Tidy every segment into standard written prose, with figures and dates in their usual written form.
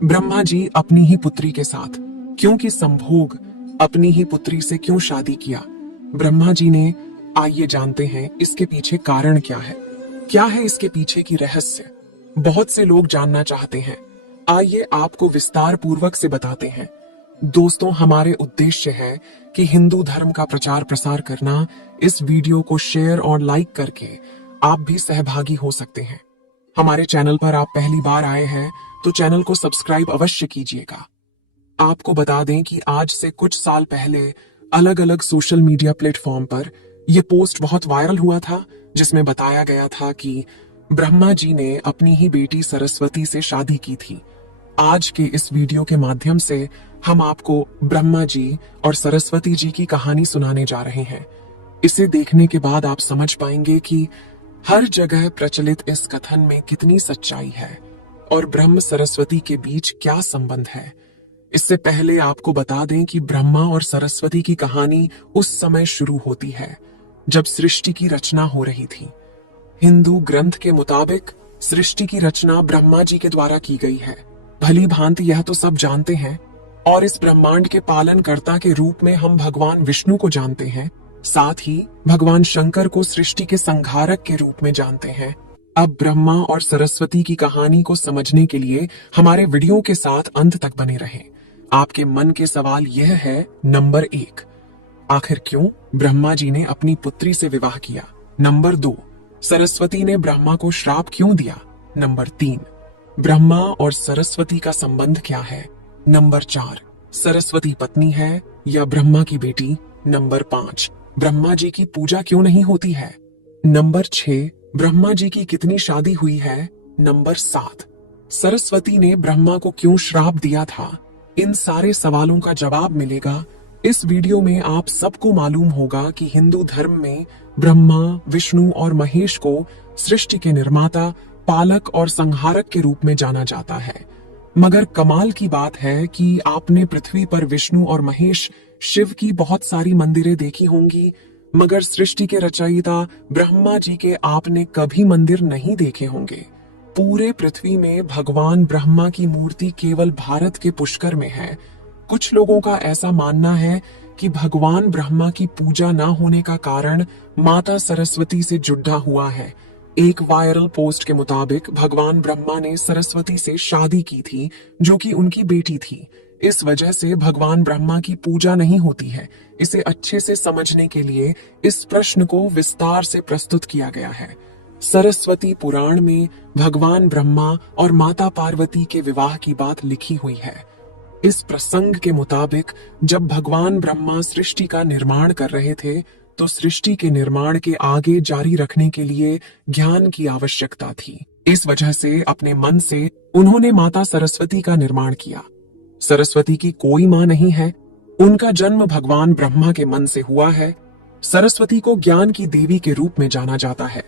ब्रह्मा जी अपनी ही पुत्री के साथ, क्योंकि संभोग अपनी ही पुत्री से क्यों शादी किया ब्रह्मा जी ने? आइए जानते हैं इसके पीछे कारण क्या है इसके पीछे की रहस्य। बहुत से लोग जानना चाहते हैं। आइए आपको विस्तार पूर्वक से बताते हैं। दोस्तों, हमारे उद्देश्य है कि हिंदू धर्म का प्रचार प्रसार करना। इस वीडियो को शेयर और लाइक करके आप भी सहभागी हो सकते हैं। हमारे चैनल पर आप पहली बार आए हैं तो चैनल को सब्सक्राइब अवश्य कीजिएगा। आपको बता दें कि आज से कुछ साल पहले अलग अलग सोशल मीडिया प्लेटफॉर्म पर यह पोस्ट बहुत वायरल हुआ था, जिसमें बताया गया था कि ब्रह्मा जी ने अपनी ही बेटी सरस्वती से शादी की थी। आज के इस वीडियो के माध्यम से हम आपको ब्रह्मा जी और सरस्वती जी की कहानी सुनाने जा रहे हैं। इसे देखने के बाद आप समझ पाएंगे कि हर जगह प्रचलित इस कथन में कितनी सच्चाई है और ब्रह्म सरस्वती के बीच क्या संबंध है। इससे पहले आपको बता दें कि ब्रह्मा और सरस्वती की कहानी उस समय शुरू होती है जब सृष्टि की रचना हो रही थी। हिंदू ग्रंथ के मुताबिक सृष्टि की रचना ब्रह्मा जी के द्वारा की गई है। भली भांति यह तो सब जानते हैं और इस ब्रह्मांड के पालनकर्ता के रूप में हम भगवान विष्णु को जानते हैं। साथ ही भगवान शंकर को सृष्टि के संहारक के रूप में जानते हैं। अब ब्रह्मा और सरस्वती की कहानी को समझने के लिए हमारे वीडियो के साथ अंत तक बने रहें। आपके मन के सवाल यह है, नंबर 1, आखिर क्यों ब्रह्मा जी ने अपनी पुत्री से विवाह किया? नंबर 2, सरस्वती ने ब्रह्मा को श्राप क्यों दिया? नंबर 3, ब्रह्मा और सरस्वती का संबंध क्या है? नंबर 4, सरस्वती पत्नी है या ब्रह्मा की बेटी? नंबर 5, ब्रह्मा जी की पूजा क्यों नहीं होती है? नंबर 6, ब्रह्मा जी की कितनी शादी हुई है? नंबर 7, सरस्वती ने ब्रह्मा को क्यों श्राप दिया था? इन सारे सवालों का जवाब मिलेगा इस वीडियो में। आप सबको मालूम होगा कि हिंदू धर्म में ब्रह्मा, विष्णु और महेश को सृष्टि के निर्माता, पालक और संहारक के रूप में जाना जाता है। मगर कमाल की बात है कि आपने पृथ्वी पर विष्णु और महेश, शिव की बहुत सारी मंदिरें देखी होंगी, मगर सृष्टि के रचयिता ब्रह्मा जी के आपने कभी मंदिर नहीं देखे होंगे। पूरे पृथ्वी में भगवान ब्रह्मा की मूर्ति केवल भारत के पुष्कर में है। कुछ लोगों का ऐसा मानना है कि भगवान ब्रह्मा की पूजा न होने का कारण माता सरस्वती से जुड़ा हुआ है। एक वायरल पोस्ट के मुताबिक भगवान ब्रह्मा ने सरस्वती से शादी की थी, जो कि उनकी बेटी थी। इस वजह से भगवान ब्रह्मा की पूजा नहीं होती है। इसे अच्छे से समझने के लिए इस प्रश्न को विस्तार से प्रस्तुत किया गया है। सरस्वती पुराण में भगवान ब्रह्मा और माता पार्वती के विवाह की बात लिखी हुई है। इस प्रसंग के मुताबिक जब भगवान ब्रह्मा सृष्टि का निर्माण कर रहे थे तो सृष्टि के निर्माण के आगे जारी रखने के लिए ज्ञान की आवश्यकता थी। इस वजह से अपने मन से उन्होंने माता सरस्वती का निर्माण किया। सरस्वती की कोई मां नहीं है, उनका जन्म भगवान ब्रह्मा के मन से हुआ है। सरस्वती को ज्ञान की देवी के रूप में जाना जाता है।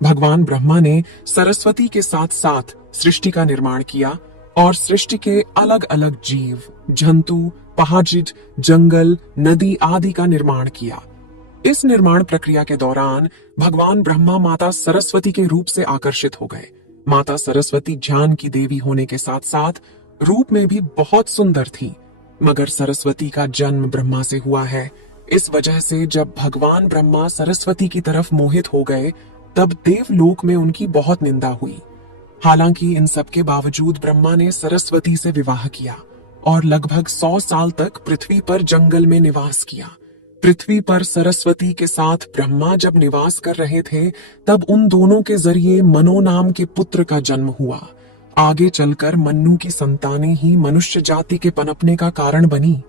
भगवान ब्रह्मा ने सरस्वती के साथ साथ सृष्टि का निर्माण किया और सृष्टि के अलग अलग जीव, जंतु, पहाड़, जंगल, नदी आदि का निर्माण किया। इस निर्माण प्रक्रिया के दौरान भगवान ब्रह्मा माता सरस्वती के रूप से आकर्षित हो गए। माता सरस्वती ज्ञान की देवी होने के साथ साथ रूप में भी बहुत सुंदर थी, मगर सरस्वती का जन्म ब्रह्मा से हुआ है। इस वजह से जब भगवान ब्रह्मा सरस्वती की तरफ मोहित हो गए तब देवलोक में उनकी बहुत निंदा हुई। हालांकि इन सब के बावजूद ब्रह्मा ने सरस्वती से विवाह किया और लगभग 100 साल तक पृथ्वी पर जंगल में निवास किया। पृथ्वी पर सरस्वती के साथ ब्रह्मा जब निवास कर रहे थे तब उन दोनों के जरिए मनो नाम के पुत्र का जन्म हुआ। आगे चलकर मन्नु की संतानें ही मनुष्य जाति के पनपने का कारण बनी।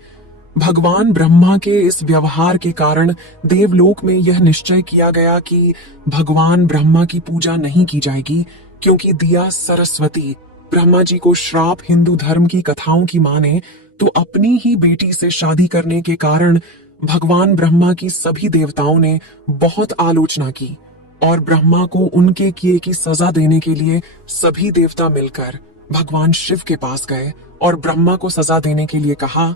भगवान ब्रह्मा के इस व्यवहार के कारण देवलोक में यह निश्चय किया गया कि भगवान ब्रह्मा की पूजा नहीं की जाएगी, क्योंकि दिया सरस्वती ब्रह्मा जी को श्राप हिंदू धर्म की कथाओं की माने तो अपनी ही बेटी से शादी करने के कारण भगवान ब्रह्मा की सभी देवताओं ने बहुत आलोचना की और ब्रह्मा को उनके किए की सजा देने के लिए सभी देवता मिलकर भगवान शिव के पास गए और ब्रह्मा को सजा देने के लिए कहा।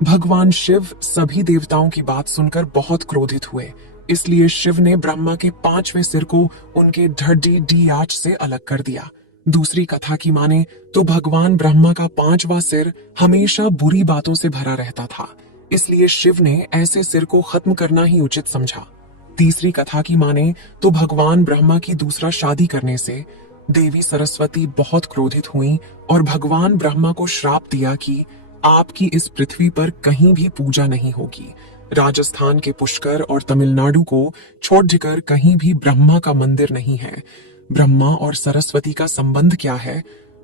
भगवान शिव सभी देवताओं की बात सुनकर बहुत क्रोधित हुए, इसलिए शिव ने ब्रह्मा के 5वें सिर को उनके ढड्डी डी आंच से अलग कर दिया। दूसरी कथा की माने तो भगवान ब्रह्मा का 5वां सिर हमेशा बुरी बातों से भरा रहता था, इसलिए शिव ने ऐसे सिर को खत्म करना ही उचित समझा। तीसरी कथा की माने तो भगवान ब्रह्मा की दूसरा शादी करने से देवी सरस्वती बहुत क्रोधित हुई और भगवान ब्रह्मा को श्राप दिया कि आपकी इस पृथ्वी पर कहीं भी पूजा नहीं होगी। राजस्थान के पुष्कर और तमिलनाडु को छोड़कर कहीं भी ब्रह्मा का मंदिर नहीं है। ब्रह्मा और सरस्वती का संबंध क्या है?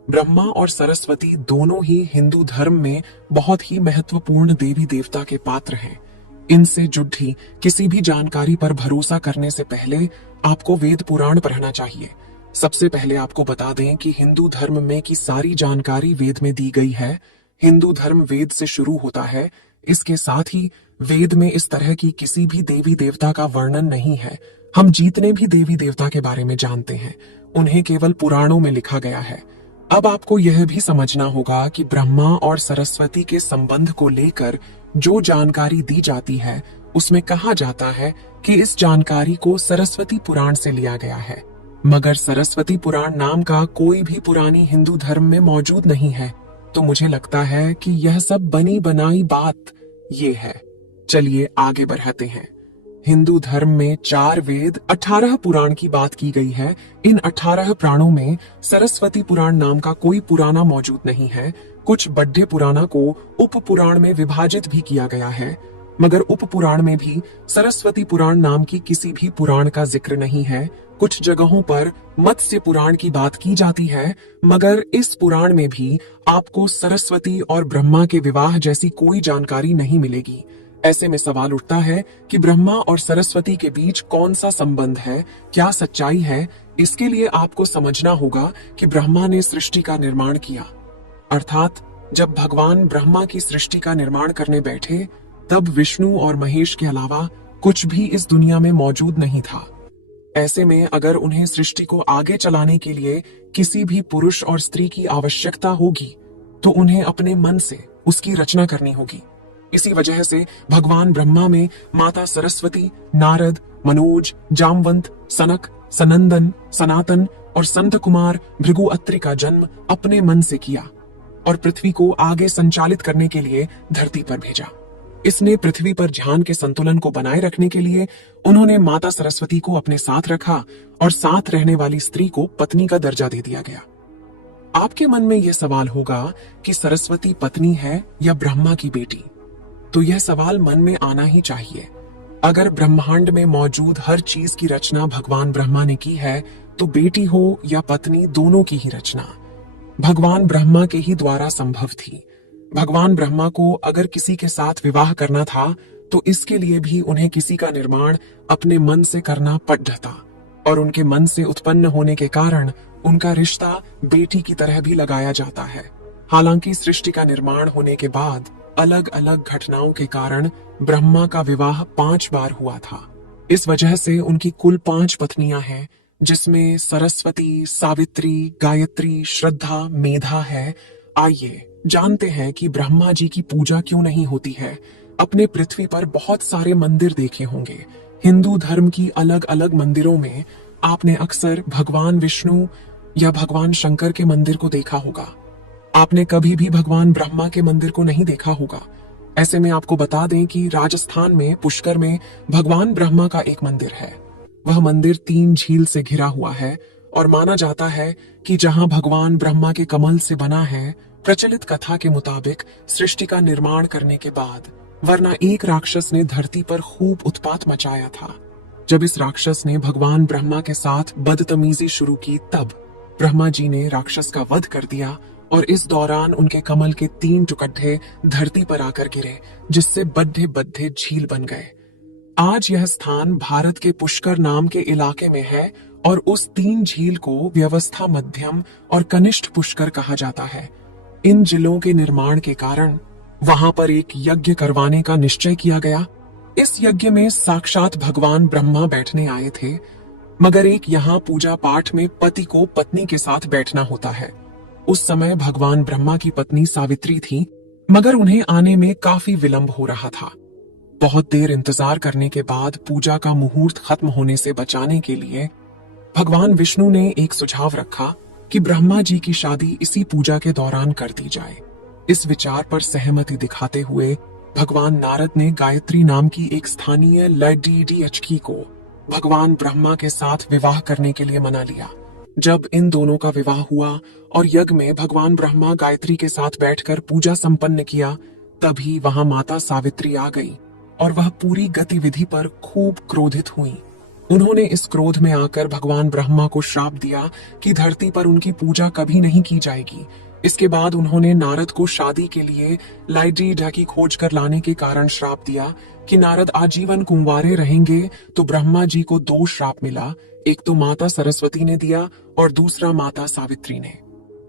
ब्रह्मा और सरस्वती दोनों ही हिंदू धर्म में बहुत ही महत्वपूर्ण देवी देवता के पात्र हैं। इनसे जुड़ी किसी भी जानकारी पर भरोसा करने से पहले आपको वेद पुराण पढ़ना चाहिए। सबसे पहले आपको बता दें कि हिंदू धर्म में की सारी जानकारी वेद में दी गई है। हिंदू धर्म वेद से शुरू होता है। इसके साथ ही वेद में इस तरह की किसी भी देवी देवता का वर्णन नहीं है। हम जितने भी देवी देवता के बारे में जानते हैं उन्हें केवल पुराणों में लिखा गया है। अब आपको यह भी समझना होगा कि ब्रह्मा और सरस्वती के संबंध को लेकर जो जानकारी दी जाती है उसमें कहा जाता है कि इस जानकारी को सरस्वती पुराण से लिया गया है, मगर सरस्वती पुराण नाम का कोई भी पुरानी हिंदू धर्म में मौजूद नहीं है। तो मुझे लगता है कि यह सब बनी बनाई बात ये है। चलिए आगे बढ़ाते हैं। हिंदू धर्म में 4 वेद 18 पुराण की बात की गई है। इन 18 पुराणों में सरस्वती पुराण नाम का कोई पुराना मौजूद नहीं है। कुछ बड्ढे पुराणों को उप पुराण में विभाजित भी किया गया है, मगर उप पुराण में भी सरस्वती पुराण नाम की किसी भी पुराण का जिक्र नहीं है। कुछ जगहों पर मत्स्य पुराण की बात की जाती है, मगर इस पुराण में भी आपको सरस्वती और ब्रह्मा के विवाह जैसी कोई जानकारी नहीं मिलेगी। ऐसे में सवाल उठता है कि ब्रह्मा और सरस्वती के बीच कौन सा संबंध है, क्या सच्चाई है? इसके लिए आपको समझना होगा कि ब्रह्मा ने सृष्टि का निर्माण किया, अर्थात जब भगवान ब्रह्मा की सृष्टि का निर्माण करने बैठे तब विष्णु और महेश के अलावा कुछ भी इस दुनिया में मौजूद नहीं था। ऐसे में अगर उन्हें सृष्टि को आगे चलाने के लिए किसी भी पुरुष और स्त्री की आवश्यकता होगी तो उन्हें अपने मन से उसकी रचना करनी होगी। इसी वजह से भगवान ब्रह्मा में माता सरस्वती, नारद, मनोज, जामवंत, सनक, सनंदन, सनातन और संत कुमार भृगु अत्रि का जन्म अपने मन से किया और पृथ्वी को आगे संचालित करने के लिए धरती पर भेजा। इसने पृथ्वी पर ध्यान के संतुलन को बनाए रखने के लिए उन्होंने माता सरस्वती को अपने साथ रखा और साथ रहने वाली स्त्री को पत्नी का दर्जा दे दिया गया। आपके मन में यह सवाल होगा कि सरस्वती पत्नी है या ब्रह्मा की बेटी? तो यह सवाल मन में आना ही चाहिए। अगर ब्रह्मांड में मौजूद हर चीज की रचना भगवान ब्रह्मा ने की है तो बेटी हो या पत्नी, दोनों की ही रचना भगवान ब्रह्मा के ही द्वारा संभव थी। भगवान ब्रह्मा को अगर किसी के साथ विवाह करना था तो इसके लिए भी उन्हें किसी का निर्माण अपने मन से करना पड़ता और उनके मन से उत्पन्न होने के कारण उनका रिश्ता बेटी की तरह भी लगाया जाता है। हालांकि सृष्टि का निर्माण होने के बाद अलग अलग घटनाओं के कारण ब्रह्मा का विवाह 5 बार हुआ था। इस वजह से उनकी कुल 5 पत्नियां हैं, जिसमें सरस्वती, सावित्री, गायत्री, श्रद्धा, मेधा है। आइए जानते हैं कि ब्रह्मा जी की पूजा क्यों नहीं होती है। अपने पृथ्वी पर बहुत सारे मंदिर देखे होंगे। हिंदू धर्म की अलग अलग मंदिरों में आपने अक्सर भगवान विष्णु या भगवान शंकर के मंदिर को देखा होगा। आपने कभी भी भगवान ब्रह्मा के मंदिर को नहीं देखा होगा। ऐसे में आपको बता दें कि राजस्थान में पुष्कर में भगवान ब्रह्मा का एक मंदिर है। वह मंदिर 3 झील से घिरा हुआ है और माना जाता है कि जहां भगवान ब्रह्मा के कमल से बना है। प्रचलित कथा के मुताबिक सृष्टि का निर्माण करने के बाद वरना एक राक्षस ने धरती पर खूब उत्पात मचाया था। जब इस राक्षस ने भगवान ब्रह्मा के साथ बदतमीजी शुरू की तब ब्रह्मा जी ने राक्षस का वध कर दिया और इस दौरान उनके कमल के 3 टुकड़े धरती पर आकर गिरे, जिससे बड्ढे बड्ढे झील बन गए। आज यह स्थान भारत के पुष्कर नाम के इलाके में है और उस 3 झील को व्यवस्था मध्यम और कनिष्ठ पुष्कर कहा जाता है। इन जिलों के निर्माण के कारण वहां पर एक यज्ञ करवाने का निश्चय किया गया। इस यज्ञ में साक्षात भगवान ब्रह्मा बैठने आए थे, मगर एक यहाँ पूजा पाठ में पति को पत्नी के साथ बैठना होता है। उस समय भगवान ब्रह्मा की पत्नी सावित्री थी, मगर उन्हें आने में काफी विलंब हो रहा था। बहुत देर इंतजार करने के बाद पूजा का मुहूर्त खत्म होने से बचाने के लिए भगवान विष्णु ने एक सुझाव रखा कि ब्रह्मा जी की शादी इसी पूजा के दौरान कर दी जाए। इस विचार पर सहमति दिखाते हुए भगवान नारद ने गायत्री नाम की एक स्थानीय लेडी डीएचकी को भगवान ब्रह्मा के साथ विवाह करने के लिए मना लिया। जब इन दोनों का विवाह हुआ और यज्ञ में भगवान ब्रह्मा गायत्री के साथ बैठकर पूजा संपन्न किया, तभी वहां माता सावित्री आ गई और वह पूरी गतिविधि पर खूब क्रोधित हुई। उन्होंने इस क्रोध में आकर भगवान ब्रह्मा को श्राप दिया कि धरती पर उनकी पूजा कभी नहीं की जाएगी। इसके बाद उन्होंने नारद को शादी के लिए लाइडी ढकी खोज कर लाने के कारण श्राप दिया कि नारद आजीवन कुंवारे रहेंगे। तो ब्रह्मा जी को दो श्राप मिला, एक तो माता सरस्वती ने दिया और दूसरा माता सावित्री ने।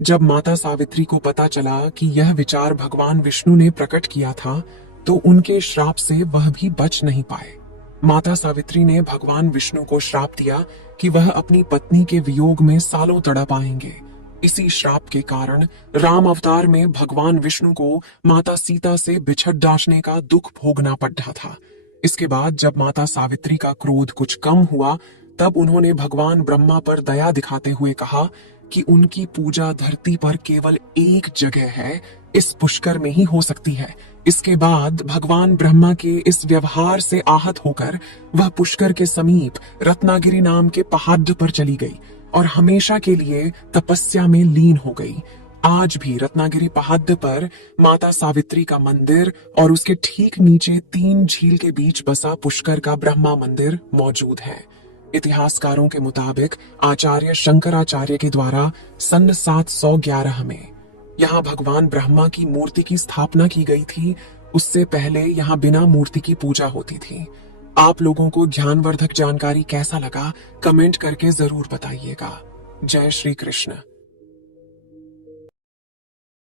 जब माता सावित्री को पता चला कि यह विचार भगवान विष्णु ने प्रकट किया था, तो उनके श्राप से वह भी बच नहीं पाए। माता सावित्री ने भगवान विष्णु को श्राप दिया कि वह अपनी पत्नी के वियोग में सालों तड़प आएंगे। इसी श्राप के कारण राम अवतार में भगवान विष्णु को माता सीता से बिछड़ डांचने का दुख भोगना पड़ रहा था। इसके बाद जब माता सावित्री का क्रोध कुछ कम हुआ, तब उन्होंने भगवान ब्रह्मा पर दया दिखाते हुए कहा कि उनकी पूजा धरती पर केवल एक जगह है, इस पुष्कर में ही हो सकती है। इसके बाद भगवान ब्रह्मा के इस व्यवहार से आहत होकर वह पुष्कर के समीप रत्नागिरी नाम के पहाड़ पर चली गई और हमेशा के लिए तपस्या में लीन हो गई। आज भी रत्नागिरी पहाड़ पर माता सावित्री का मंदिर और उसके ठीक नीचे 3 झील के बीच बसा पुष्कर का ब्रह्मा मंदिर मौजूद है। इतिहासकारों के मुताबिक आचार्य शंकराचार्य के द्वारा सन 711 में यहाँ भगवान ब्रह्मा की मूर्ति की स्थापना की गई थी। उससे पहले यहाँ बिना मूर्ति की पूजा होती थी। आप लोगों को ज्ञानवर्धक जानकारी कैसा लगा, कमेंट करके जरूर बताइएगा। जय श्री कृष्ण।